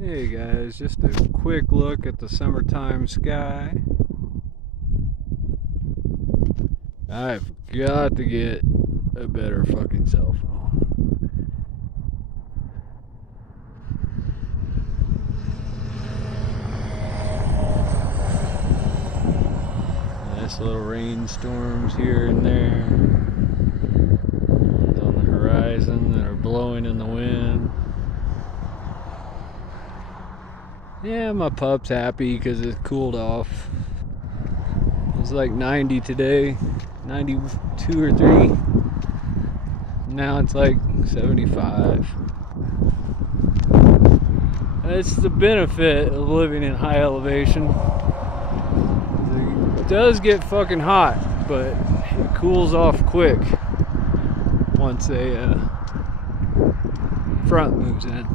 Hey guys, just a quick look at the summertime sky. I've got to get a better fucking cell phone. Nice little rainstorms here and there on the horizon that are blowing in the wind. Yeah, my pup's happy because it cooled off. It was like 90 today, 92 or 3. Now it's like 75. That's the benefit of living in high elevation. It does get fucking hot, but it cools off quick once a front moves in.